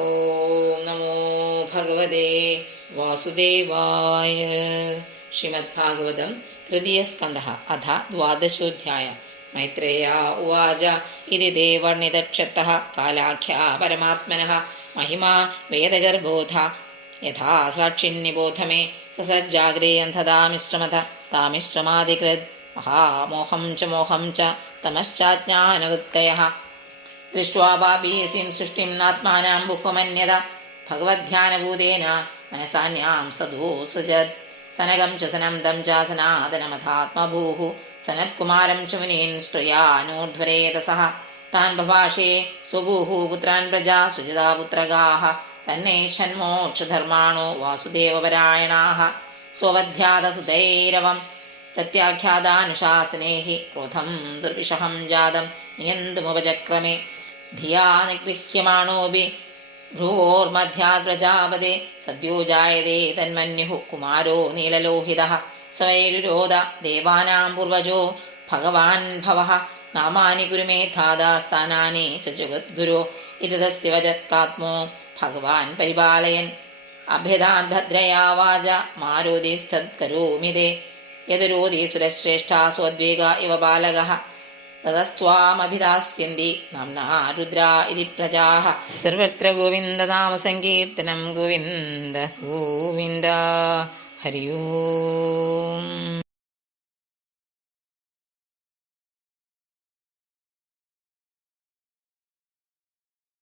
ഓം നമോ ഭഗവതേ വാസുദേവായ. ശ്രീമദ്ഭാഗവതം തൃതീയസ്കന്ധഃ അഥ ദ്വാദശോധ്യായഃ. മൈത്രേയ ഉവാച ഇതി തേ വർണ്ണിതക്ഷത്തഃ കാലാഖ്യാ പരമാത്മനഃ മഹിമാ വേദഗർഭോധ യഥാ സാക്ഷിന്നിബോധ മേ സസജ്ജാഗ്രേയം തഥാമിശ്രമത താമിശ്രമാധികൃത് മഹാമോഹം ച മോഹം ച തമശ്ചാജ്ഞാനവൃത്തയഃ ദൃഷ്ട്വാ പാപീയസീം സൃഷ്ടിം നാത്മാനാം ബുഹ്വമന്യത ഭഗവദ്ധ്യാനഭൂതേന മനസാന്യാം സദോസൃജത് സനകം ച സനന്ദം ച സനാതനമഥാത്മഭൂഃ സനത്കുമാരം ച മുനീൻ സ്പ്രയാനൂർധ്വരേതസഃ താൻ ബഭാഷേ സ്വഭൂഃ പുത്രാൻ പ്രജാ സുജിതാ പുത്രഗാഃ തന്നേ ഷൺമോക്ഷധർമാണോ വാസുദേവപരായണാഃ സ്വവധ്യാതസുതൈരവം പ്രത്യാഖ്യാതാനുശാസനേ ക്രോധം ദുർവിഷഹം ജാതം നിയന്തുമുപചക്രമേ ധിയാ നിഗൃഹ്യമാണോപി ഭ്രുവോർമധ്യാത് പ്രജാപതേ സദ്യോ ജായതേ തന്മന്യുഃ കുമാരോ നീലലോഹിതഃ സവൈരുരോധ ദേവാനാം പൂർവജോ ഭഗവാൻ ഭവഃ നാമാനി ഗുരുമേധാദാസ്ഥാനാനി ച ജഗദ്ഗുരോ ഇതി തസ്യ വചക്രാത്മോ ഭഗവാൻ പരിപാലയൻ അഭ്യദാൻ ഭദ്രയാ വാച മാരോദിസ്തത്കരോമി തേ യദുരോധി സുരശ്രേഷ്ഠാ സ്വദ്വേഗ ഇവ ബാലകഃ തതസ്ത്വാമഭിദാസ്യന്തി നാംനാ രുദ്രാ ഇതി പ്രജാഃ. സർവത്ര ഗോവിന്ദനാമസങ്കീർത്തനം ഗോവിന്ദ ഗോവിന്ദ. ഹരി ഓം.